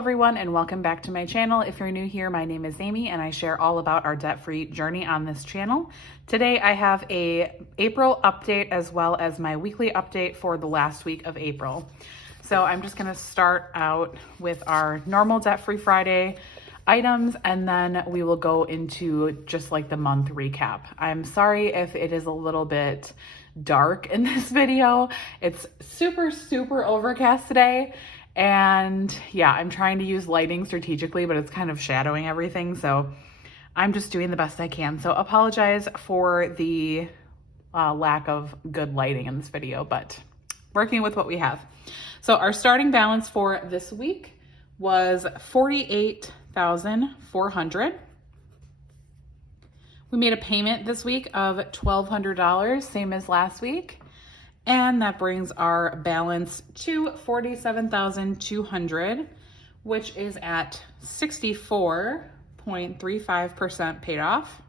everyone, and welcome back to my channel. If you're new here, my name is Amy and I share all about our debt-free journey on this channel. Today I have a April update as well as my weekly update for the last week of April. So I'm just gonna start out with our normal debt-free Friday items, and then we will go into just like the month recap. I'm sorry if it is a little bit dark in this video. It's super overcast today. And yeah, I'm trying to use lighting strategically, but it's kind of shadowing everything. So I'm just doing the best I can. So apologize for the lack of good lighting in this video, but working with what we have. So our starting balance for this week was $48,400. We made a payment this week of $1,200, same as last week. And that brings our balance to $47,200, which is at 64.35% paid off.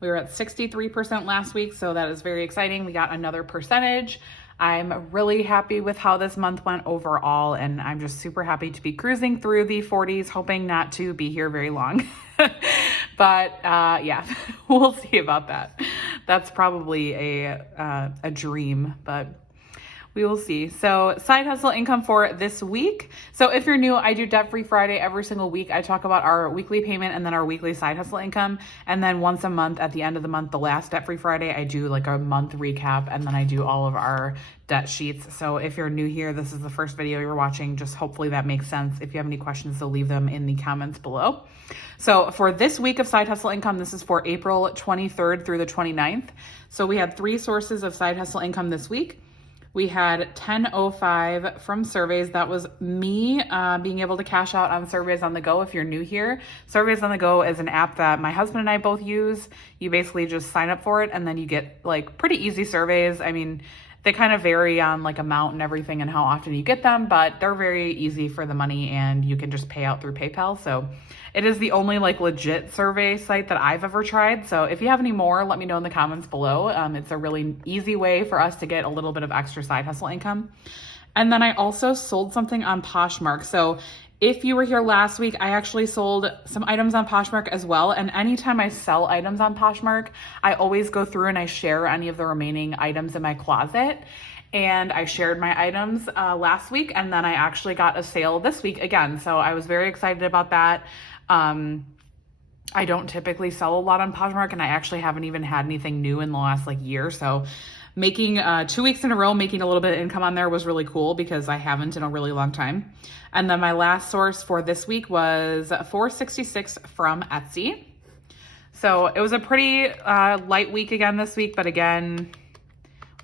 We were at 63% last week, so that is very exciting. We got another percentage. I'm really happy with how this month went overall, and I'm just super happy to be cruising through the 40s, hoping not to be here very long. But yeah, we'll see about that. That's probably a dream, but we will see. So side hustle income for this week. So if you're new, I do Debt-Free Friday every single week. I talk about our weekly payment and then our weekly side hustle income. And then once a month at the end of the month, the last Debt-Free Friday, I do like a month recap, and then I do all of our debt sheets. So if you're new here, this is the first video you're watching, just hopefully that makes sense. If you have any questions, so leave them in the comments below. So for this week of side hustle income, this is for April 23rd through the 29th. So we had 3 sources of side hustle income this week. We had 1005 from surveys. That was me being able to cash out on Surveys on the Go. If you're new here, Surveys on the Go is an app that my husband and I both use. You basically just sign up for it and then you get like pretty easy surveys. I mean, they kind of vary on like amount and everything and how often you get them, but they're very easy for the money and you can just pay out through PayPal. So it is the only like legit survey site that I've ever tried. So if you have any more, let me know in the comments below. It's a really easy way for us to get a little bit of extra side hustle income. And then I also sold something on Poshmark. So if you were here last week, I actually sold some items on Poshmark as well. And anytime I sell items on Poshmark, I always go through and I share any of the remaining items in my closet. And I shared my items last week, and then I actually got a sale this week again. So I was very excited about that. I don't typically sell a lot on Poshmark, and I actually haven't even had anything new in the last like year. So making 2 weeks in a row, making a little bit of income on there was really cool because I haven't in a really long time. And then my last source for this week was $466 from Etsy. So it was a pretty light week again this week, but again,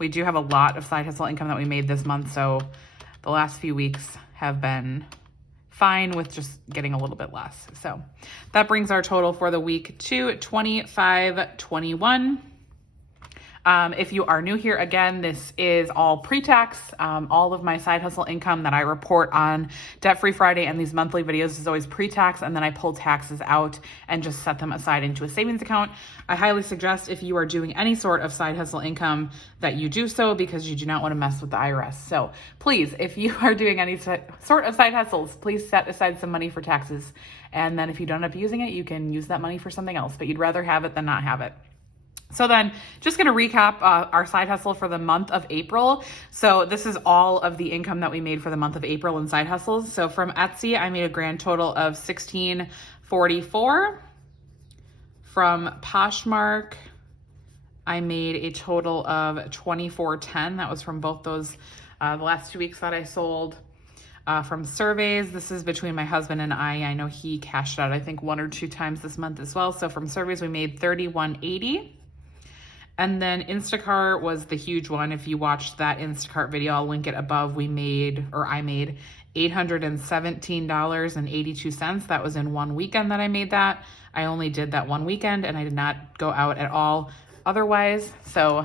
we do have a lot of side hustle income that we made this month. So the last few weeks have been fine with just getting a little bit less. So that brings our total for the week to $25.21. If you are new here, again, this is all pre-tax. All of my side hustle income that I report on Debt-Free Friday and these monthly videos is always pre-tax, and then I pull taxes out and just set them aside into a savings account. I highly suggest if you are doing any sort of side hustle income that you do so, because you do not want to mess with the IRS. So please, if you are doing any sort of side hustles, please set aside some money for taxes. And then if you don't end up using it, you can use that money for something else, but you'd rather have it than not have it. So then just going to recap our side hustle for the month of April. So this is all of the income that we made for the month of April in side hustles. So from Etsy, I made a grand total of $16.44. From Poshmark, I made a total of $24.10. That was from both those, the last 2 weeks that I sold. From Surveys, this is between my husband and I know he cashed out, I think 1 or 2 times this month as well. So from Surveys, we made $31.80. And then Instacart was the huge one. If you watched that Instacart video, I'll link it above. I made $817.82. That was in one weekend that I made that. I only did that one weekend and I did not go out at all otherwise. So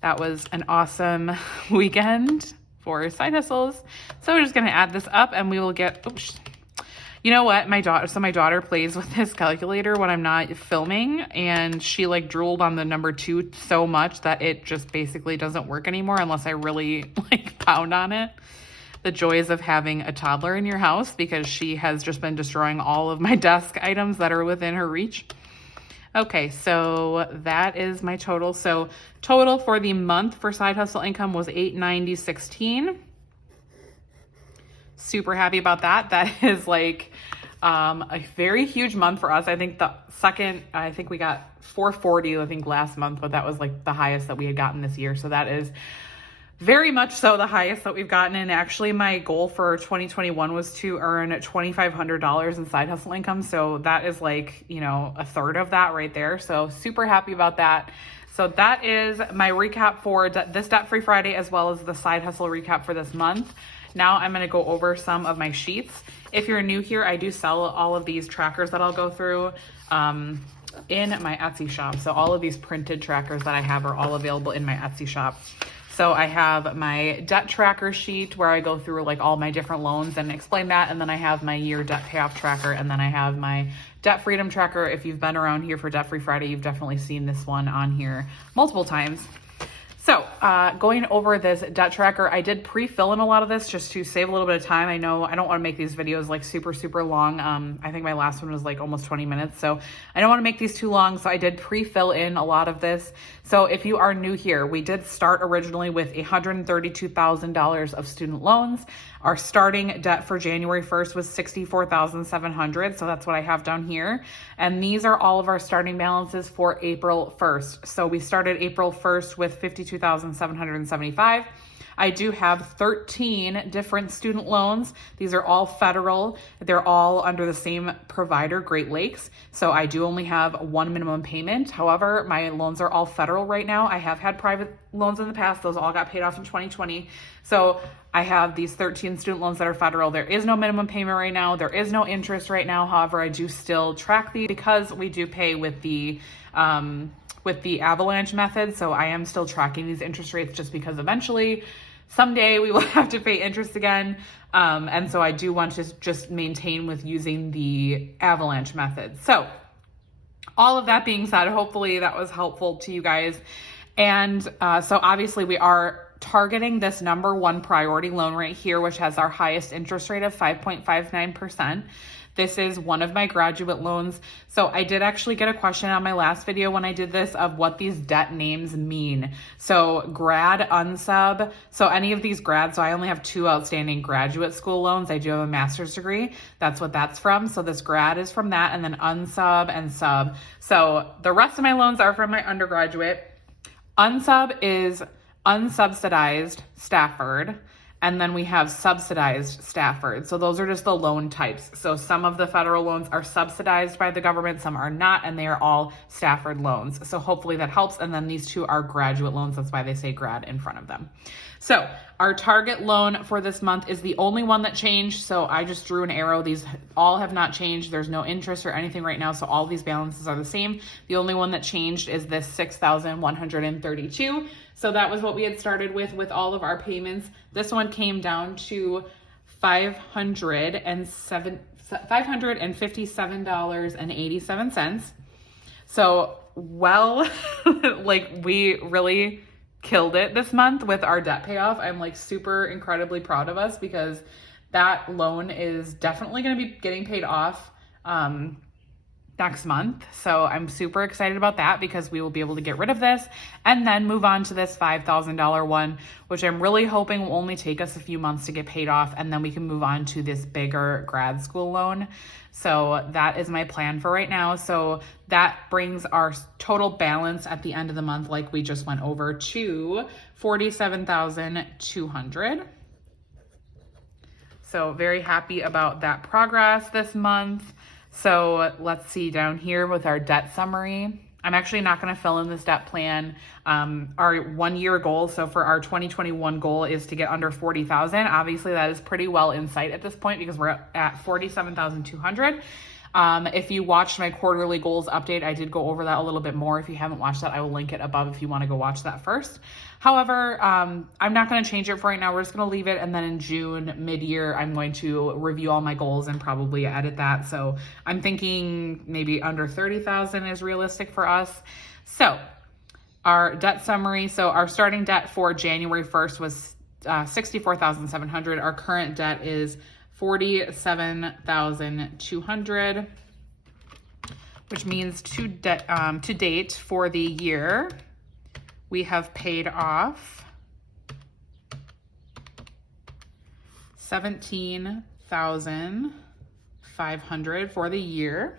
that was an awesome weekend for side hustles. So we're just gonna add this up and we will get, oops. You know what, my daughter plays with this calculator when I'm not filming, and she like drooled on the number 2 so much that it just basically doesn't work anymore unless I really like pound on it. the joys of having a toddler in your house, because she has just been destroying all of my desk items that are within her reach. Okay, so that is my total. So total for the month for side hustle income was $890.16. Super happy about that. That is like a very huge month for us. I think we got $440, I think last month, but that was like the highest that we had gotten this year. So that is very much so the highest that we've gotten. And actually my goal for 2021 was to earn $2,500 in side hustle income. So that is like, you know, a third of that right there. So super happy about that. So that is my recap for this Debt-Free Friday, as well as the side hustle recap for this month. Now I'm going to go over some of my sheets. If you're new here, I do sell all of these trackers that I'll go through in my Etsy shop. So all of these printed trackers that I have are all available in my Etsy shop. So I have my debt tracker sheet where I go through like all my different loans and explain that. And then I have my year debt payoff tracker. And then I have my debt freedom tracker. If you've been around here for Debt-Free Friday, you've definitely seen this one on here multiple times. So going over this debt tracker, I did pre-fill in a lot of this just to save a little bit of time. I know I don't want to make these videos like super long. I think my last one was like almost 20 minutes. So I don't want to make these too long. So I did pre-fill in a lot of this. So if you are new here, we did start originally with $132,000 of student loans. Our starting debt for January 1st was $64,700. So that's what I have down here. And these are all of our starting balances for April 1st. So we started April 1st with $52,775. I do have 13 different student loans. These are all federal. They're all under the same provider, Great Lakes. So I do only have one minimum payment. However, my loans are all federal right now. I have had private loans in the past. Those all got paid off in 2020. So I have these 13 student loans that are federal. There is no minimum payment right now. There is no interest right now. However, I do still track these because we do pay with the avalanche method. So I am still tracking these interest rates just because eventually someday we will have to pay interest again. And so I do want to just maintain with using the avalanche method. So all of that being said, hopefully that was helpful to you guys. And so obviously we are targeting this number one priority loan right here, which has our highest interest rate of 5.59%. This is one of my graduate loans. So I did actually get a question on my last video when I did this of what these debt names mean. So grad, unsub, so any of these grads, so I only have 2 outstanding graduate school loans. I do have a master's degree. That's what that's from. So this grad is from that, and then unsub and sub. So the rest of my loans are from my undergraduate. Unsub is unsubsidized Stafford. And then we have subsidized Stafford. So those are just the loan types. So some of the federal loans are subsidized by the government, some are not, and they are all Stafford loans. So hopefully that helps. And then these 2 are graduate loans. That's why they say grad in front of them. So our target loan for this month is the only one that changed. So I just drew an arrow. These all have not changed. There's no interest or anything right now. So all these balances are the same. The only one that changed is this $6,132. So that was what we had started with all of our payments. This one came down to $557.87. So well, like we really killed it this month with our debt payoff. I'm like super incredibly proud of us because that loan is definitely going to be getting paid off next month. So I'm super excited about that because we will be able to get rid of this and then move on to this $5,000 one, which I'm really hoping will only take us a few months to get paid off. And then we can move on to this bigger grad school loan. So that is my plan for right now. So that brings our total balance at the end of the month, like we just went over, to $47,200. So very happy about that progress this month. So let's see down here with our debt summary. I'm actually not going to fill in this debt plan. Our 1 year goal, so for our 2021 goal, is to get under 40,000. Obviously that is pretty well in sight at this point because we're at 47,200. If you watched my quarterly goals update, I did go over that a little bit more. If you haven't watched that, I will link it above if you want to go watch that first. However, I'm not going to change it for right now. We're just going to leave it. And then in June, mid-year, I'm going to review all my goals and probably edit that. So I'm thinking maybe under 30,000 is realistic for us. So our debt summary. So our starting debt for January 1st was $64,700. Our current debt is $47,200, which means to date for the year, we have paid off $17,500 for the year.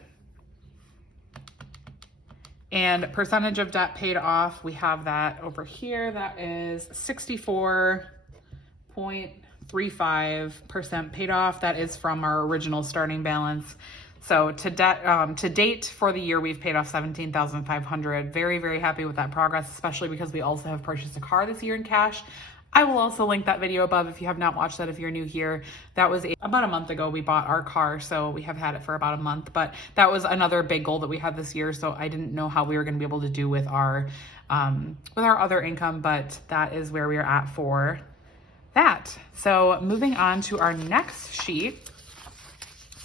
And percentage of debt paid off, we have that over here. That is 64.35% paid off. That is from our original starting balance. So to date for the year, we've paid off $17,500. Very, very happy with that progress, especially because we also have purchased a car this year in cash. I will also link that video above if you have not watched that if you're new here. That was about a month ago we bought our car, so we have had it for about a month, but that was another big goal that we had this year, so I didn't know how we were going to be able to do with our other income, but that is where we are at for that. So moving on to our next sheet.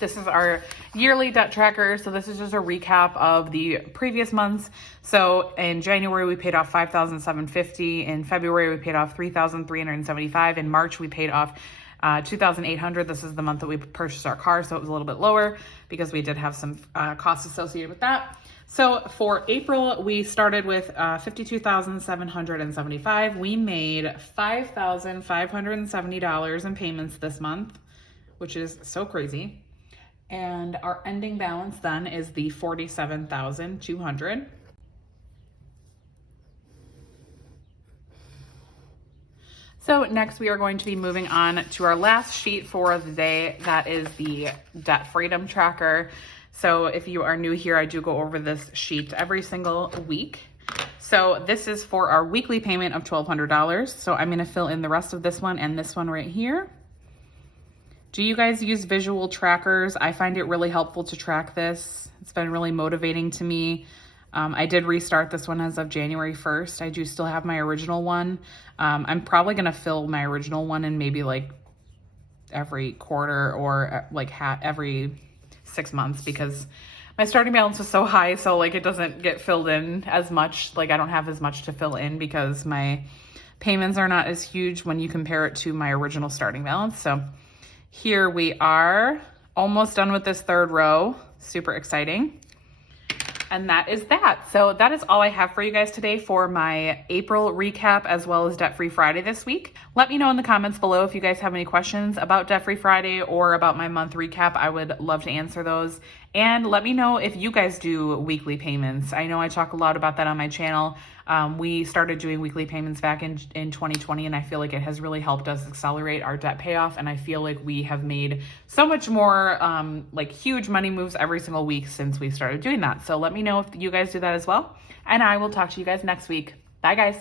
This is our yearly debt tracker. So this is just a recap of the previous months. So in January, we paid off $5,750. In February, we paid off $3,375. In March, we paid off $2,800. This is the month that we purchased our car, so it was a little bit lower because we did have some costs associated with that. So for April, we started with $52,775. We made $5,570 in payments this month, which is so crazy. And our ending balance then is the $47,200. So next we are going to be moving on to our last sheet for the day. That is the debt freedom tracker. So if you are new here, I do go over this sheet every single week. So this is for our weekly payment of $1,200. So I'm gonna fill in the rest of this one and this one right here. Do you guys use visual trackers? I find it really helpful to track this. It's been really motivating to me. I did restart this one as of January 1st. I do still have my original one. I'm probably gonna fill my original one in maybe like every quarter or like every 6 months because my starting balance was so high. So like it doesn't get filled in as much. Like I don't have as much to fill in because my payments are not as huge when you compare it to my original starting balance. So here we are, almost done with this third row. Super exciting. And that is that. So that is all I have for you guys today for my April recap as well as Debt Free Friday this week. Let me know in the comments below if you guys have any questions about Debt Free Friday or about my month recap. I would love to answer those. And let me know if you guys do weekly payments. I know I talk a lot about that on my channel. We started doing weekly payments back in 2020, and I feel like it has really helped us accelerate our debt payoff. And I feel like we have made so much more like huge money moves every single week since we started doing that. So let me know if you guys do that as well. And I will talk to you guys next week. Bye guys.